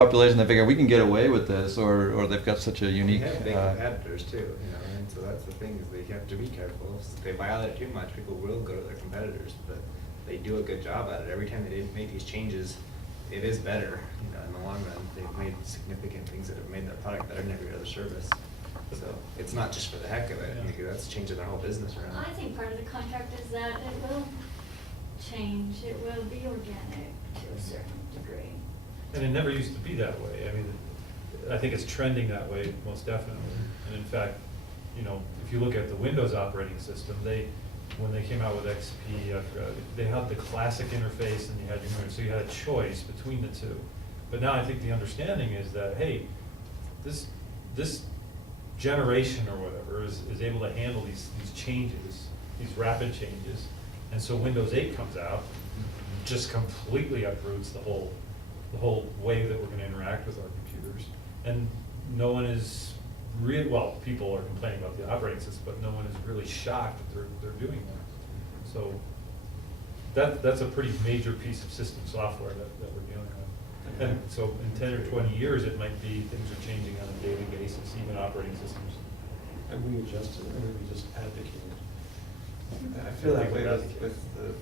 population, they figure we can get away with this, or they've got such a unique. They have big competitors too, you know, and so that's the thing, is they have to be careful. If they violate it too much, people will go to their competitors, but they do a good job at it. Every time they make these changes, it is better, you know, in the long run. They've made significant things that have made their product better than every other service. So it's not just for the heck of it, because that's changing their whole business around. I think part of the contract is that it will change, it will be organic to a certain degree. And it never used to be that way. I mean, I think it's trending that way, most definitely. And in fact, you know, if you look at the Windows operating system, when they came out with XP, they had the classic interface and you had your, so you had a choice between the two. But now I think the understanding is that, hey, this generation or whatever is able to handle these changes, these rapid changes. And so Windows 8 comes out, just completely uproots the whole way that we're going to interact with our computers. And no one is really, well, people are complaining about the operating system, but no one is really shocked that they're doing that. So that's a pretty major piece of system software that we're dealing with. And so in 10 or 20 years, it might be things are changing on a daily basis, even operating systems. And we adjusted, or we just advocated. I feel that way with the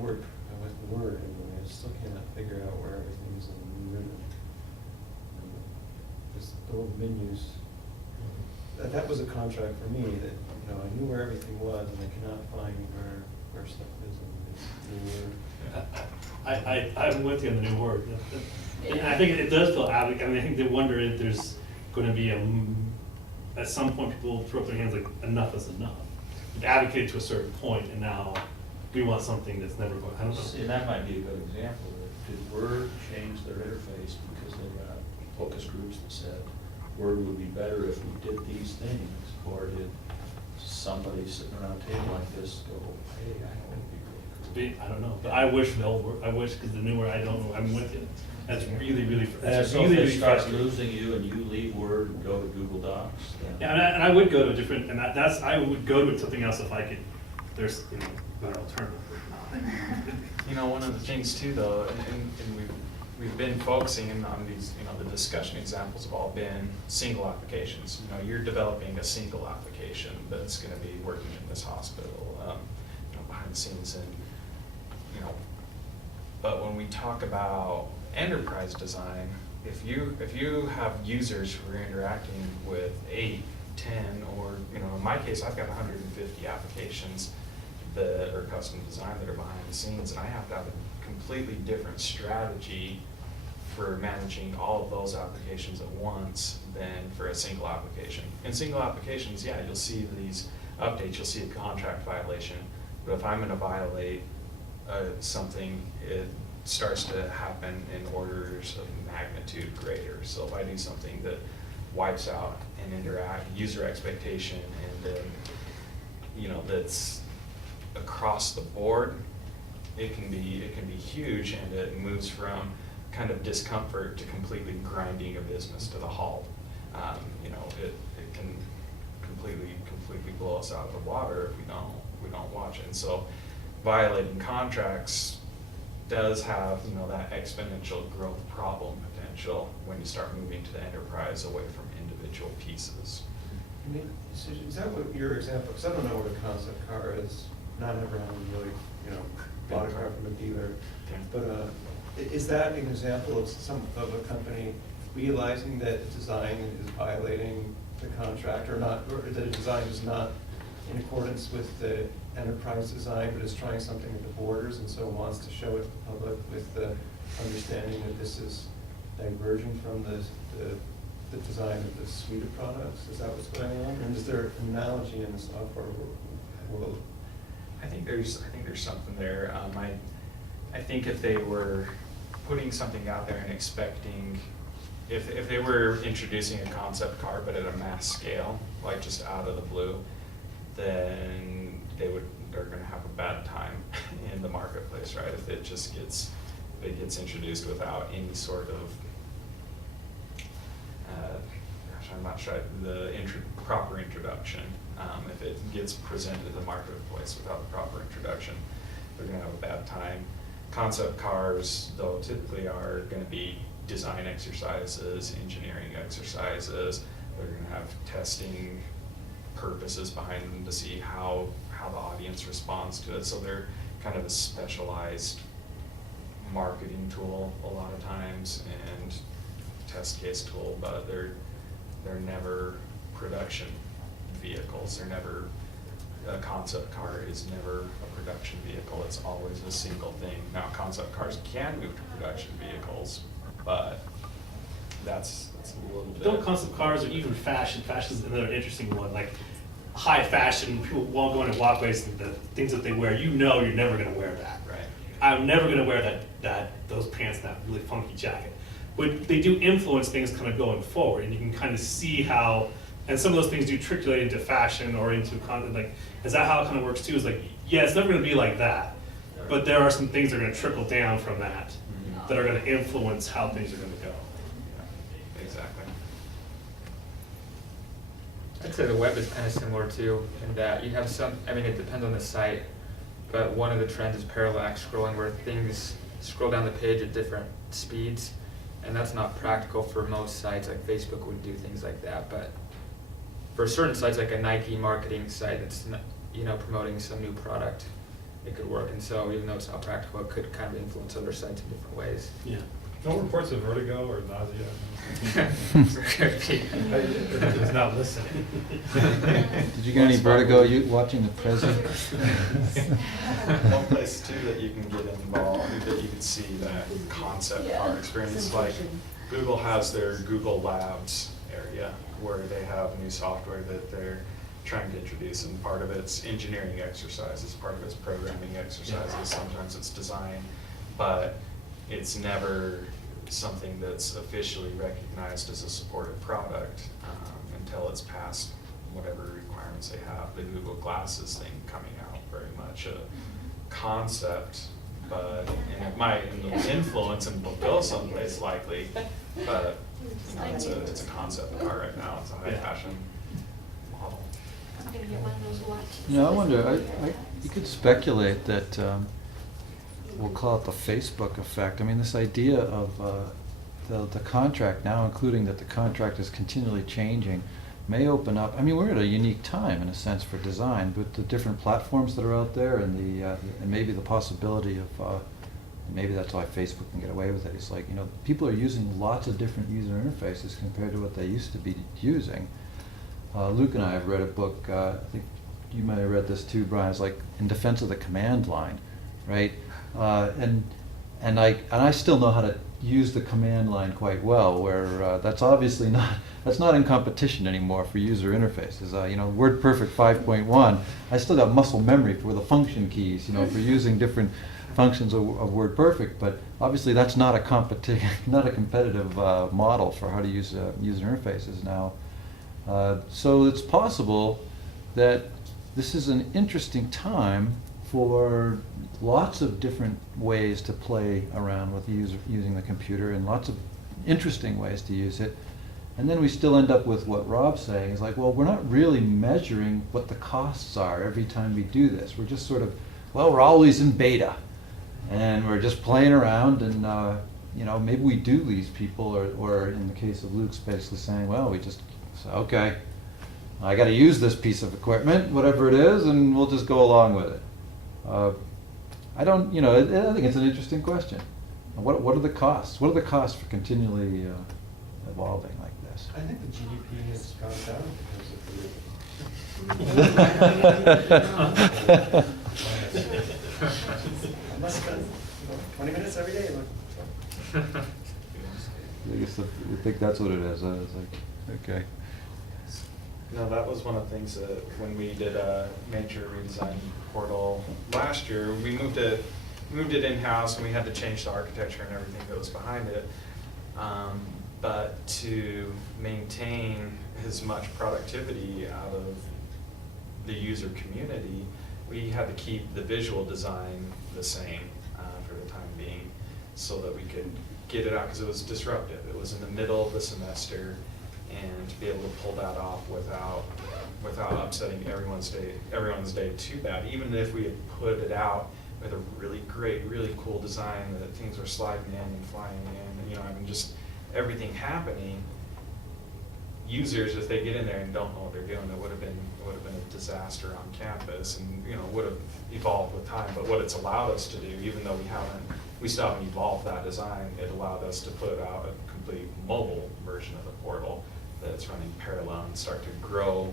Word, with Word, anyway, I still cannot figure out where everything's written. Just the little menus. That was a contract for me, that, you know, I knew where everything was, and I cannot find where stuff is in the Word. I'm with you on the new Word. And I think it does feel advocate. I mean, I think they wonder if there's going to be at some point people will throw up their hands like, enough is enough. We've advocated to a certain point, and now we want something that's never going. I don't know. See, and that might be a good example. Did Word change their interface because they got focus groups that said Word would be better if we did these things? Or did somebody sitting around a table like this go, hey, I know it'd be really cool? I don't know, but I wish the old Word. I wish, because the new Word, I don't know. I'm with you. That's really, really. And so really, if they really start frustrating. losing you and you leave Word and go to Google Docs, then. Yeah, and I would go to a different, and I would go to something else if I could. There's, you know, better alternative. You know, one of the things too, though, and we've been focusing on these, you know, the discussion examples have all been single applications. You know, you're developing a single application that's going to be working in this hospital, you know, behind the scenes, and you know. But when we talk about enterprise design, if you have users who are interacting with 8, 10, or you know, in my case, I've got 150 applications that are custom designed that are behind the scenes, and I have to have a completely different strategy for managing all of those applications at once than for a single application. In single applications, yeah, you'll see these updates, you'll see a contract violation, but if I'm going to violate something, it starts to happen in orders of magnitude greater. So if I do something that wipes out an user expectation and you know, that's across the board, it can be huge, and it moves from kind of discomfort to completely grinding a business to the halt. You know, it can completely blow us out of the water if we don't watch it. And so violating contracts does have, you know, that exponential growth problem potential when you start moving to the enterprise away from individual pieces. I mean, is that what your example, because I don't know what a concept car is, not ever having really, you know, bought a car from a dealer, but is that an example of a company realizing that design is violating the contract, or not, or that a design is not in accordance with the enterprise design, but is trying something at the borders, and so wants to show it to the public with the understanding that this is diverging from the design of the suite of products? Is that what's going on? And is there an analogy in the software world? I think there's something there. I think if they were putting something out there and expecting, if they were introducing a concept car but at a mass scale, like just out of the blue, then they're going to have a bad time in the marketplace, right? If it just gets introduced without any sort of I'm not sure the proper introduction. If it gets presented to the marketplace without the proper introduction, they're going to have a bad time. Concept cars, though, typically are going to be design exercises, engineering exercises. They're gonna have testing purposes behind them to see how the audience responds to it. So they're kind of a specialized marketing tool a lot of times and test case tool, but they're never production vehicles. They're never, a concept car is never a production vehicle. It's always a single thing. Now, concept cars can move to production vehicles, but that's a little bit. Don't concept cars or even fashion. Fashion is another interesting one. Like high fashion, people won't go into walkways and the things that they wear, you know you're never gonna wear that. Right. I'm never gonna wear those pants and that really funky jacket. But they do influence things kind of going forward, and you can kind of see how, and some of those things do triculate into fashion or into content. Like, is that how it kind of works too? Is like, yeah, it's never gonna be like that, but there are some things that are gonna trickle down from that, that are gonna influence how things are gonna go. Yeah, exactly. I'd say the web is kind of similar too, in that you have some, I mean, it depends on the site, but one of the trends is parallax scrolling, where things scroll down the page at different speeds, and that's not practical for most sites. Like Facebook would do things like that, but for certain sites, like a Nike marketing site that's promoting some new product, it could work. And so even though it's not practical, it could kind of influence other sites in different ways. Yeah. No reports of vertigo or nausea? It's not listening. Did you get any vertigo watching the President? One place too that you can get involved, that you can see that concept car experience, like Google has their Google Labs area where they have new software that they're trying to introduce, and part of it's engineering exercises, part of it's programming exercises, sometimes it's design, but it's never something that's officially recognized as a supported product until it's passed whatever requirements they have. The Google Glasses thing coming out, very much a concept, but and it might influence and will go someplace likely, but it's a concept car right now. It's a high fashion model. I'm gonna get one of those watches. I wonder, you could speculate that, we'll call it the Facebook effect. I mean, this idea of the contract now, including that the contract is continually changing, may open up, I mean, we're at a unique time in a sense for design, with the different platforms that are out there and and maybe the possibility of, maybe that's why Facebook can get away with it. It's like, people are using lots of different user interfaces compared to what they used to be using. Luke and I have read a book, I think you might have read this too, Brian, it's like In Defense of the Command Line, right? And I still know how to use the command line quite well, where that's obviously not in competition anymore for user interfaces. WordPerfect 5.1, I still got muscle memory for the function keys, for using different functions of WordPerfect, but obviously that's not a competitive model for how to use user interfaces now. So it's possible that this is an interesting time for lots of different ways to play around with using the computer, and lots of interesting ways to use it. And then we still end up with what Rob's saying, is like, well, we're not really measuring what the costs are every time we do this. We're just sort of, well, we're always in beta, and we're just playing around, and maybe we do lose people, or in the case of Luke's basically saying, well, we just say, okay, I got to use this piece of equipment, whatever it is, and we'll just go along with it. I think it's an interesting question. What are the costs? What are the costs for continually evolving like this? I think the GDP has gone down because of I must spend 20 minutes every day. I guess I think that's what it is. It's like, okay. No, that was one of the things that when we did a major redesign portal last year, we moved it in-house, and we had to change the architecture and everything that was behind it. But to maintain as much productivity out of the user community, we had to keep the visual design the same for the time being, so that we could get it out, because it was disruptive. It was in the middle of the semester, and to be able to pull that off without upsetting everyone's day too bad. Even if we had put it out with a really great, really cool design that things were sliding in and flying in you know, I mean, just everything happening. Users, if they get in there and don't know what they're doing, it would have been a disaster on campus, and, you know, would have evolved with time. But what it's allowed us to do, even though we still haven't evolved that design, it allowed us to put out a complete mobile version of the portal that's running parallel and start to grow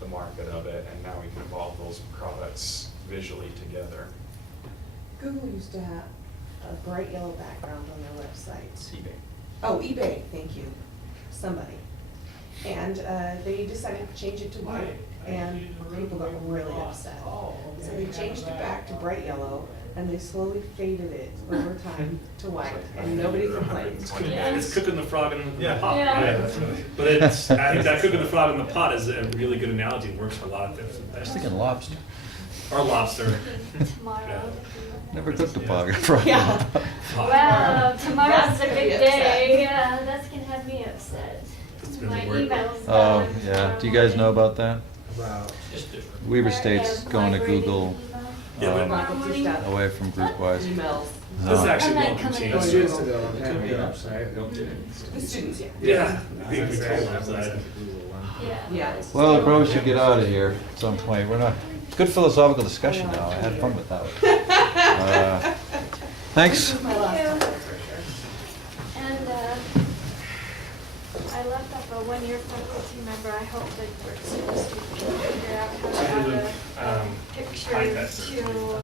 the market of it, and now we can evolve those products visually together. Google used to have a bright yellow background on their website. eBay. Oh, eBay, thank you, somebody. And they decided to change it to white, and people got really upset. So they changed it back to bright yellow, and they slowly faded it over time to white, and nobody complained. It's cooking the frog in the Yeah. pot. Yeah. Right? But it's, I think that cooking the frog in the pot is a really good analogy, it works for a lot of different I was things. thinking lobster. Or lobster. Tomorrow. Never cooked a bog frog. Yeah. Wow, tomorrow's That's a gonna be big day, yeah, that's gonna have me upset. gonna My work. email's Oh, done yeah, do you guys know about that? About, Just different. Weaver Where State's they're going to migrating Google, Yeah, but- tomorrow morning. away from GroupWise. Emails. This No. actually I'm not won't coming change. to students to go on It that could be an website. upside, don't get The students, yeah. Yeah. I Big was control I've side. listened to Google one. Yeah. Yeah. Well, I probably should get out of here at some point. We're not, good philosophical discussion now. I had fun with that one. Thanks. This is my last Thank you. one, for sure. And I left off a one-year faculty member, I hope that we're supposed to figure out how to I add did a hide that picture search. to